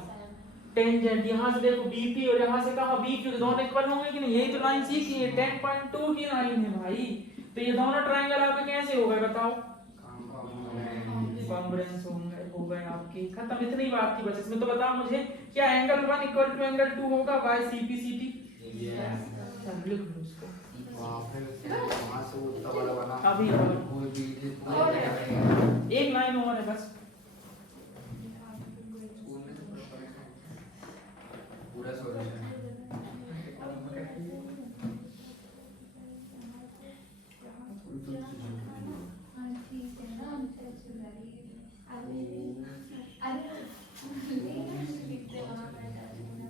Tangent यहाँ से देखो BP और यहाँ से कहाँ BQ, तो दोनों इक्वल होंगे कि नहीं? यही तो लाइन सीखी है, 10.2 की लाइन है भाई। तो ये दोनों ट्रायंगल आपके कैसे हो गए बताओ? कॉन्ग्रुएंस हो गए आपके, खत्म। इतनी बात थी बस इसमें। तो बताओ मुझे क्या एंगल 1 इक्वल टू एंगल 2 होगा बाय CP चल लिख लो इसको अभी। एक लाइन और है बस। पूरा सॉल्यूशन हाँ ठीक है ना, हमसे सुधारी। अरे लिखते वहाँ पर डालना।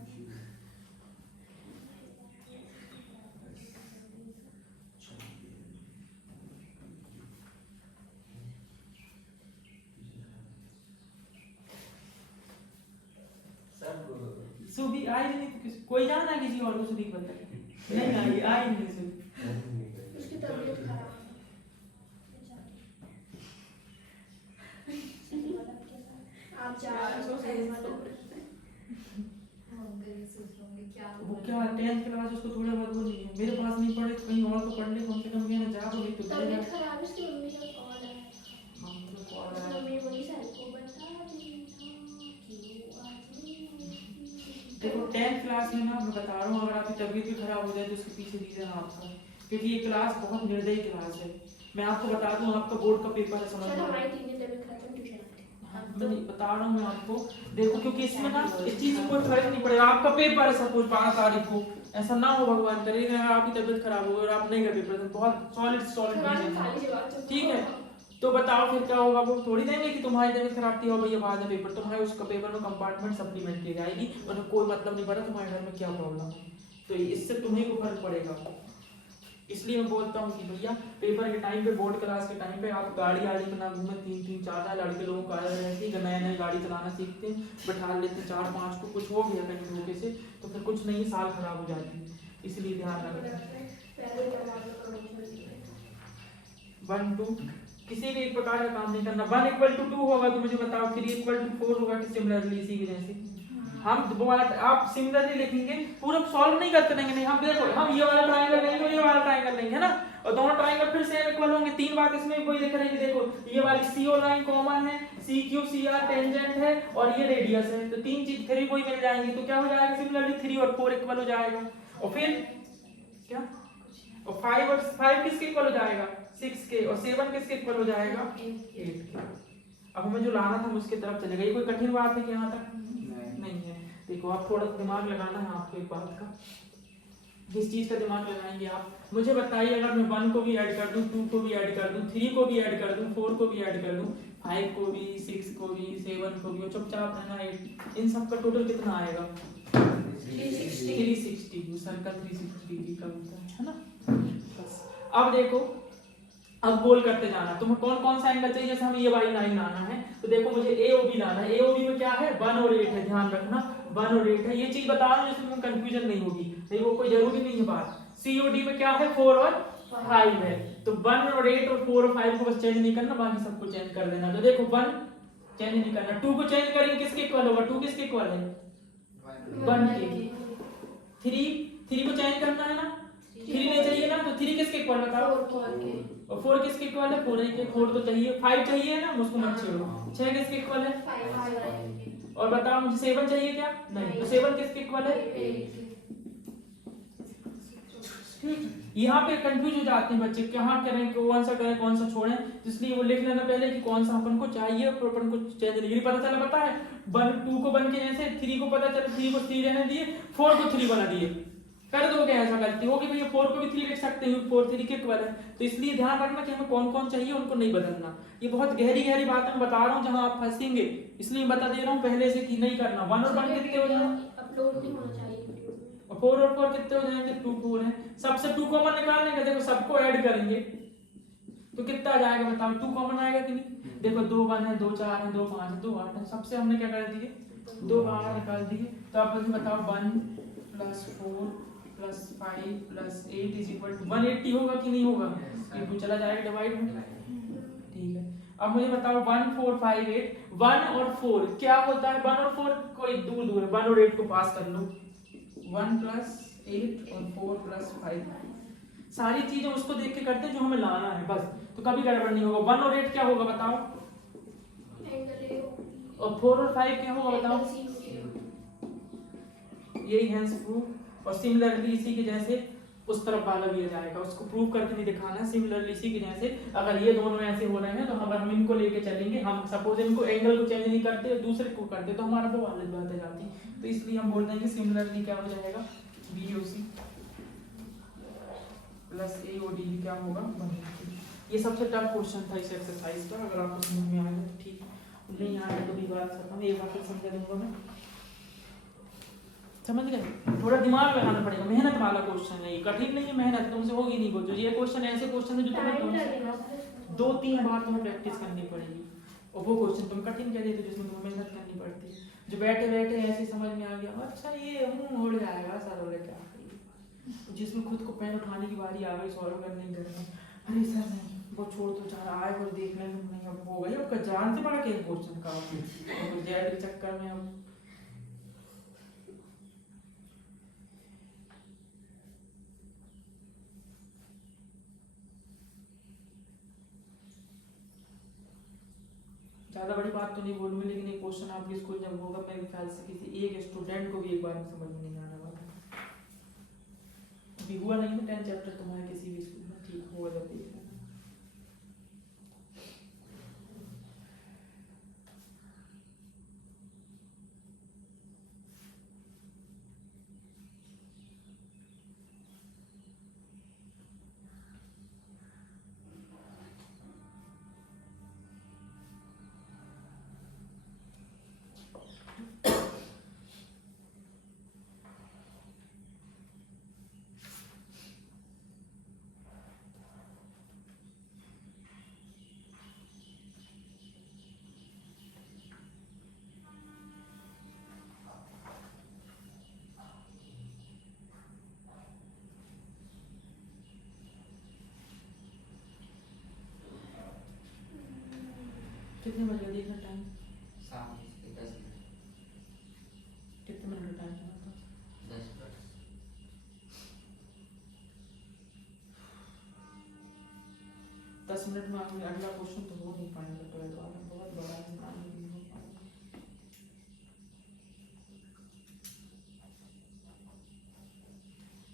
सुबी आई नहीं तो कोई जाना है किसी और को सुबी बता नहीं आई नहीं सुबी उसकी तबीयत खराब आप जा वो क्या 10th क्लास उसको थोड़ा बहुत वो नहीं है, मेरे पास नहीं पढ़े तो कहीं और तो पढ़ ले, कम से कम कहना जा बोली तो तबीयत खराब है, इसकी मम्मी का कॉल है। हम तो कॉल उसकी है। मम्मी बोली सर को बता देना देखो 10th क्लास में ना मैं बता रहा हूँ, अगर आपकी तबीयत भी खराब हो जाए तो उसके पीछे रीजन आपका, क्योंकि ये क्लास बहुत निर्दयी क्लास है। मैं आपको बता दूं आपका बोर्ड का पेपर है, समझ सर लो। हमारी 3 दिन तबीयत खराब है, ट्यूशन आते हैं। मैं नहीं बता रहा हूँ मैं आपको, देखो क्योंकि इसमें ना इस चीज से कोई फर्क नहीं पड़ेगा। आपका पेपर है सपोज 5 तारीख को, ऐसा ना हो भगवान करे अगर आपकी तबीयत खराब हो और आप नहीं कर पेपर, बहुत सॉलिड रीजन है, ठीक है। तो बताओ फिर क्या होगा? वो थोड़ी देंगे कि तुम्हारी तबीयत खराब थी और भैया बाद में पेपर, तुम्हारे उसका पेपर में कंपार्टमेंट सप्लीमेंट की जाएगी, उन्हें कोई मतलब नहीं पड़ा तुम्हारे घर में क्या प्रॉब्लम है, तो इससे तुम्हें को फर्क पड़ेगा। इसलिए मैं बोलता हूँ कि भैया पेपर के टाइम पे, बोर्ड क्लास के टाइम पे आप गाड़ी आड़ी में ना घूमे। 3-4 लड़के लोगों का रहती है, नए नए गाड़ी चलाना सीखते हैं, बैठा लेते 4-5 को, कुछ हो गया कहीं धोखे से तो फिर कुछ नहीं, साल खराब हो जाती है, इसलिए ध्यान रखें। 1 2 किसी भी एक प्रकार का काम नहीं करना। 1 इक्वल टू 2 होगा तो मुझे बताओ 3 इक्वल टू 4 होगा कि सिमिलरली इसी की जैसे हम आप सिमिलरली लिखेंगे, पूरा सॉल्व नहीं करते रहेंगे, नहीं हम देखो हम ये वाला ट्रायंगल लेंगे ये वाला ट्रायंगल लेंगे, है ना, और दोनों ट्रायंगल फिर सेम इक्वल होंगे। 3 बात इसमें भी कोई लिख रही है, देखो ये वाली CO लाइन कॉमन है, CQ CR टेंजेंट है और ये रेडियस है, तो 3 चीज 3 कोई मिल जाएंगी, तो क्या हो जाएगा? सिमिलरली 3 और 4 इक्वल हो जाएगा, और फिर क्या, और 5 किसके इक्वल हो जाएगा? 6 के, और 7 किसके इक्वल हो जाएगा? 8 के। अब हमें जो लाना था उसके तरफ चलेगा। ये कोई कठिन बात है कि यहाँ तक नहीं है। देखो आप थोड़ा दिमाग लगाना है आपको एक बात का, किस चीज का दिमाग लगाएंगे आप? मुझे बताइए, अगर मैं 1 को भी ऐड कर दूं, 2 को भी ऐड कर दूं, 3 को भी ऐड कर दूं, 4 को भी ऐड कर दूं, 5 को भी, 6 को भी, 7 को भी, और चुपचाप रहना 8, इन सब का टोटल कितना आएगा? 360। सर्कल 360 डिग्री का होता है ना। बस अब देखो, अब गोल करते जाना। तुम्हें कौन कौन सा एंगल चाहिए? जैसे हमें ये वाली लाइन लाना है, तो देखो मुझे AOB लाना है। AOB में क्या है? 1 और 8 है, ध्यान रखना 1 और 8 है। ये चीज बता रहा हूँ जिसमें कंफ्यूजन नहीं होगी, नहीं वो कोई जरूरी नहीं है बात। COD में क्या है? 4 और 5 है, तो 1 और 8 और 4 और 5 को बस चेंज नहीं करना, बाकी सबको चेंज कर देना। तो देखो 1 चेंज नहीं करना, 2 को चेंज करेंगे, किसके इक्वल होगा? 2 किसके इक्वल है? 1 के। 3 को चेंज करना है ना, 3 नहीं चाहिए ना, तो 3 किसके इक्वल बताओ? 4 और 4 किसके इक्वल है? 4 के 4 तो चाहिए, 5 चाहिए ना, उसको मत छोड़ो। 6 किसके इक्वल है? 5 और बताओ मुझे 7 चाहिए क्या? नहीं, तो 7 किसके इक्वल है? ठीक, यहाँ पे कंफ्यूज हो जाते हैं बच्चे, कहाँ करें, कौन सा करें, कौन सा छोड़ें, तो इसलिए वो लिख लेना पहले कि कौन सा अपन को चाहिए और अपन को चेंज नहीं पता चला। पता है 2 को 1 के जैसे, 3 को पता चला 3 को 3 रहने दिए, 4 को 3 बना दिए, कर दोगे ऐसा गलती होगी भैया? 4 को भी 3 लिख सकते हैं, 4 3 के इक्वल है। तो इसलिए ध्यान रखना कि हमें कौन कौन चाहिए, उनको नहीं बदलना। ये बहुत गहरी बात मैं बता रहा हूँ, जहाँ आप फंसेंगे, इसलिए बता दे रहा हूँ पहले से कि नहीं करना। 1 और 1 कितने हो जाएंगे? अपलोड नहीं होना चाहिए। 4 और 4 कितने हो जाएंगे? 2 4 है। सबसे 2 कॉमन निकालने का, देखो सबको ऐड करेंगे, तो कितना आ जाएगा बताओ, 2 कॉमन आएगा कि नहीं। देखो 2 1 है, 2 4 है, 2 5 है, 2 8 है, सबसे हमने क्या कर दिए 2 बाहर निकाल दिए। तो आप मुझे बताओ 1 + 4 + 5 + 8 = 180 होगा कि नहीं होगा। ये तो चला जाएगा डिवाइड में, ठीक है। अब मुझे बताओ 1 4 5 8, 1 और 4 क्या होता है, 1 और 4 कोई दूर दूर है, 1 और 8 को पास कर लो, 1 + 8 और 4 + 5, सारी चीजें उसको देख के करते हैं जो हमें लाना है बस, तो कभी गड़बड़ नहीं होगा। 1 और 8 क्या होगा बताओ, और 4 और 5 क्या होगा बताओ, यही हैंस प्रूफ। और सिमिलरली इसी के जैसे उस तरफ वाला भी आ जाएगा, उसको प्रूव करके नहीं दिखाना है। सिमिलरली इसी के जैसे अगर ये दोनों ऐसे हो रहे हैं तो अगर हम इनको लेके चलेंगे, हम सपोज इनको एंगल को चेंज नहीं करते दूसरे को करते तो हमारा वो वाली बात आ जाती, तो इसलिए हम बोल देंगे सिमिलरली क्या हो जाएगा, BOC + AOD क्या होगा 180। ये सबसे टफ क्वेश्चन था इस एक्सरसाइज का, अगर आपको समझ में आया तो ठीक, नहीं आया तो भी बात खत्म, एक बार फिर समझा दूंगा मैं, समझ गए। थोड़ा दिमाग लगाना पड़ेगा, मेहनत वाला क्वेश्चन है, कठिन नहीं है, मेहनत तुमसे होगी नहीं कुछ। ये क्वेश्चन ऐसे क्वेश्चन है जो तुम्हें 2-3 बार तुम्हें प्रैक्टिस करनी पड़ेगी, और वो क्वेश्चन तुम कठिन कह देते जिसमें तुम्हें मेहनत करनी पड़ती है। जो बैठे बैठे ऐसे समझ में आ गया, अच्छा ये हो जाएगा सर, हो क्या करिए, जिसमें खुद को पेन उठाने की बारी आ गई सॉल्व करने की, अरे सर नहीं वो छोड़ तो जा रहा है, और देखने में नहीं अब हो गई, अब जान से बढ़ के क्वेश्चन का जेड के चक्कर में अब ज़्यादा बड़ी बात तो नहीं बोलूँगी, लेकिन एक क्वेश्चन आपके स्कूल जब होगा मेरे ख्याल से किसी एक स्टूडेंट को भी एक बार में समझ में नहीं आने वाला। अभी हुआ नहीं ना 10 चैप्टर तुम्हारे किसी भी स्कूल में, ठीक होगा जब देख लेना। कितने बजे देखना टाइम, शाम के 10 मिनट, कितने मिनट टाइम था 10 मिनट। 10 मिनट में आपने अगला क्वेश्चन तो हो नहीं पाएंगे, 12 वाला बहुत बड़ा है, नहीं हो पाएगा।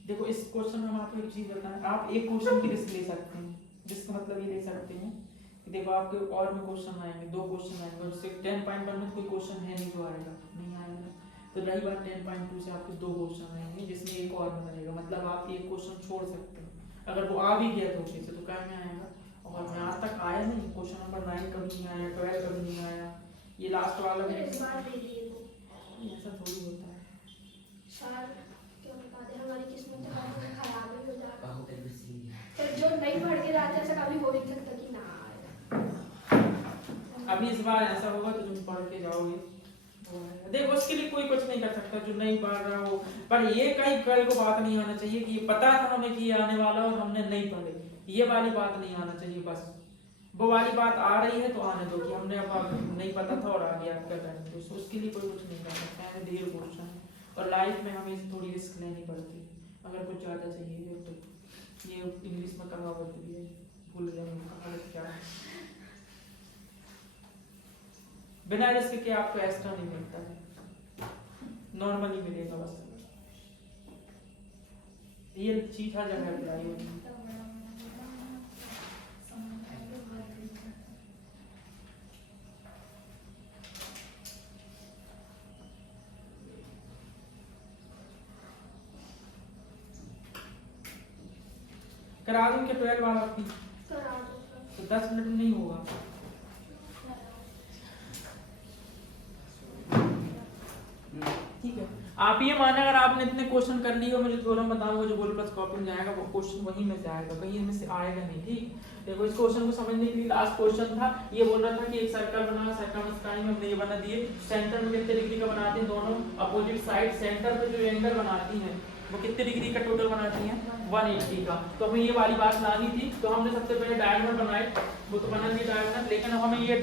देखो इस क्वेश्चन में हम आपको एक चीज बताएं, आप एक क्वेश्चन की रिस्क ले सकते हैं, जिसका मतलब ये ले सकते हैं कि देखो आपके और में क्वेश्चन आएंगे, 2 क्वेश्चन आएंगे, और उससे 10.1 में कोई क्वेश्चन है नहीं जो आएगा, नहीं आएगा। तो रही बात 10.2 से आपके 2 क्वेश्चन आएंगे जिसमें एक और में बनेगा, मतलब आप एक क्वेश्चन छोड़ सकते हैं। अगर वो आ भी गया धोखे से तो क्या में आएगा, और मैं आज तक आया नहीं, क्वेश्चन नंबर 9 कभी नहीं आया, 12 कभी नहीं आया, ये लास्ट वाला भी इस बार ले लिए तो ऐसा थोड़ी होता है। सर क्यों बताते हैं, हमारी किस्मत तो हमारी खराब ही हो जाती है। बहुत एग्रेसिव है। पर जो नहीं पढ़ के जाते ऐसा कभी हो नहीं सकता कि ना आए। अभी इस बार ऐसा होगा तो तुम पढ़ के जाओगे, देखो उसके लिए कोई कुछ नहीं कर सकता जो नहीं पढ़ रहा हो, पर ये कहीं कल को बात नहीं आना चाहिए कि ये पता था हमें कि ये आने वाला और हमने नहीं पढ़े, ये वाली बात नहीं आना चाहिए। बस वो वाली बात आ रही है तो आने दो कि हमने अब नहीं पता था और आ गया आपका टाइम, तो उसके लिए कोई कुछ नहीं कर सकता है, देर क्वेश्चन है। और लाइफ में हमें थोड़ी रिस्क लेनी पड़ती है, अगर कुछ ज़्यादा चाहिए तो ये इंग्लिश में कहावत भी है, भूल जाएंगे कहावत क्या है, बिना रिस्क के आपको एक्स्ट्रा नहीं मिलता है, नॉर्मली मिलेगा बस। ये चीज हर जगह अप्लाई होती है। करा दूं क्या 12 वाला आपकी, करा दो सर। तो 10 मिनट में नहीं होगा। ठीक है, आप ये माने अगर आपने इतने क्वेश्चन कर लिए हो, मुझे थोड़ा बताऊंगा जो गोल प्लस कॉपी में जाएगा वो क्वेश्चन वहीं में से आएगा, कहीं में से आएगा नहीं। ठीक, देखो इस क्वेश्चन को समझने के लिए लास्ट क्वेश्चन था, ये बोल रहा था कि एक सर्कल बना, सर्कल स्काई में हमने ये बना दिए, सेंटर में कितने डिग्री का बनाते हैं, दोनों अपोजिट साइड सेंटर पे जो एंगल बनाती हैं वो कितने डिग्री का टोटल बनाती हैं, 180 का। तो हमें ये वाली बात लानी थी, तो हमने सबसे पहले डायगोनल बनाए, वो तो बना दिए डायगोनल, लेकिन हमें ये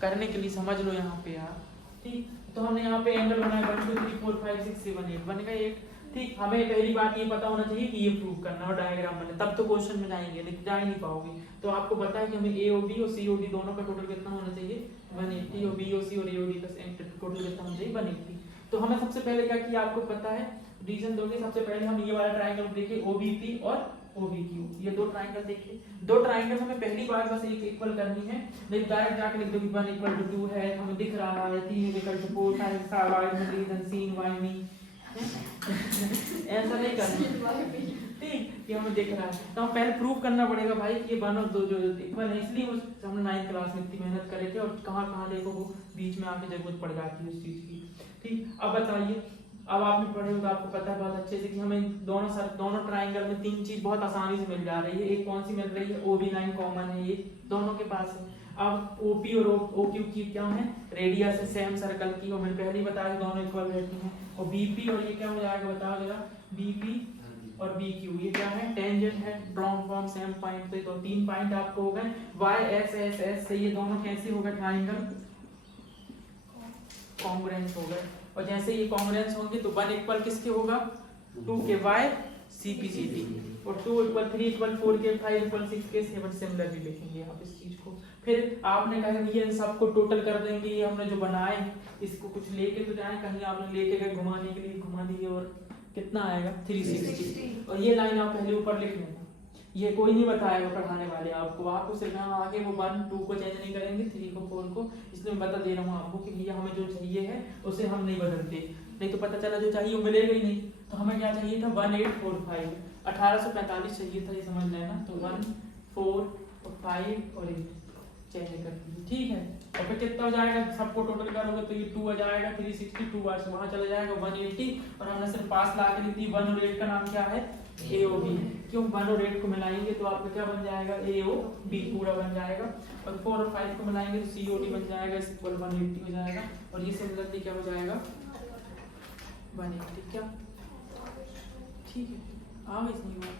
करने के लिए समझ लो यहाँ पे यार। ठीक, तो हमने यहाँ पे एंगल बनाया 1 2 3 4 5 6 7 8 बन गए 1। ठीक, हमें पहली बात ये पता होना चाहिए कि ये प्रूव करना और डायग्राम बने, तब तो क्वेश्चन में जाएंगे, लेकिन जा ही नहीं पाओगे। तो आपको पता है कि हमें AOB और COD दोनों का टोटल कितना होना चाहिए, 180, और BOC और AOD का टोटल कितना होना चाहिए, 180। तो हमें सबसे पहले क्या किया आपको पता है, रीजन दोगे। सबसे पहले हम ये वाला ट्रायंगल देखे OBP और OBQ, ये दो ट्रायंगल देखे। दो ट्रायंगल हमें पहली बार बस एक इक्वल करनी है, नहीं डायरेक्ट जाके लिख दो कि 1 = 2 है, हमें दिख रहा है 3 = 4 times y region sin y नहीं ऐसा नहीं करना। ठीक, ये हमें दिख रहा है, तो हम पहले प्रूव करना पड़ेगा भाई कि ये 1 और 2 जो इक्वल है, इसलिए हमने 9th क्लास में इतनी मेहनत करे थे, और कहाँ देखो वो बीच में आके जरूरत पड़ जाती है उस चीज की। ठीक, अब बताइए, अब आपने पढ़े होगा, आपको पता है बहुत अच्छे से कि हमें दोनों ट्रायंगल में तीन चीज बहुत आसानी से मिल जा रही है। एक कौन सी मिल रही है, OB9 कॉमन है, ये दोनों के पास है। अब OP और OQ की क्या है, रेडियस है सेम सर्कल की, और मैंने पहले ही बताया दोनों इक्वल रहती हैं। और BP और ये क्या हो जाएगा बताओ जरा, BP और BQ ये क्या है, टेंजेंट है, ड्रॉन फ्रॉम सेम पॉइंट से। तो 3 पॉइंट आपको हो गए, YSS से ये दोनों कैसे हो गए, ट्रायंगल कॉन्ग्रुएंस हो गए। और जैसे ये कॉन्ग्रुएंस होंगे तो 1 इक्वल किसके होगा, 2 के Y CPCT, और 2 = 3 = 4 के 5 = 6 के 7 सिमिलरली लिखेंगे आप इस चीज को। फिर आपने कहा ये सबको टोटल कर देंगे, ये हमने जो बनाए इसको कुछ लेके तो जाए, कहीं आपने लेके गए घुमाने के लिए, घुमा दिए, और कितना आएगा 360। और ये लाइन आप पहले ऊपर लिख लेना, ये कोई नहीं बताएगा पढ़ाने वाले आपको सिर्फ आगे वो 1 2 को चेंज नहीं करेंगे, 3 को 4 को, इसलिए मैं बता दे रहा हूँ आपको कि भैया हमें जो चाहिए है उसे हम नहीं बदलते, नहीं तो पता चला जो चाहिए वो मिलेगा ही नहीं। तो हमें क्या चाहिए था, 1845 1845 चाहिए था, ये समझ लेना। तो 1 4 और 5 और 8 चेंज कर दीजिए, ठीक है। और फिर कितना हो जाएगा, सबको टोटल करोगे तो ये 2 आ जाएगा, 362 बार से वहाँ चला जाएगा 180, और हमने सिर्फ पास ला के लिख दी। 1 और 8 का नाम क्या है, AOB। क्यों 1 और 8 को मिलाएंगे तो आपका क्या बन जाएगा, AOB पूरा बन जाएगा। और 4 और 5 को मिलाएंगे तो COD बन जाएगा, इस इक्वल 180 हो जाएगा। और ये सिमिलरली क्या हो जाएगा, 180। क्या ठीक है, आ गई सही बात।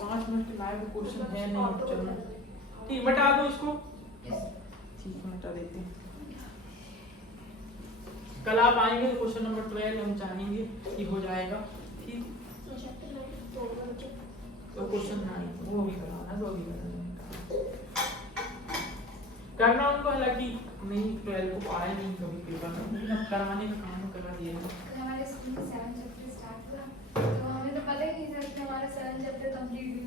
5 मिनट लाइव क्वेश्चन है नहीं, चलो ठीक, बता दो इसको, ठीक है बता देते हैं। कल आप आएंगे तो क्वेश्चन नंबर 12 हम चाहेंगे कि हो जाएगा, ठीक। तो क्वेश्चन 9 वो भी कराना, वो भी करना उनको, हालांकि नहीं 12 को आए नहीं कभी पेपर में, कराने का काम करा दिया। हमारे स्कूल में 7 चैप्टर स्टार्ट हुआ, तो हमें तो पता ही नहीं था कि हमारा 7 चैप्टर कंप्लीट भी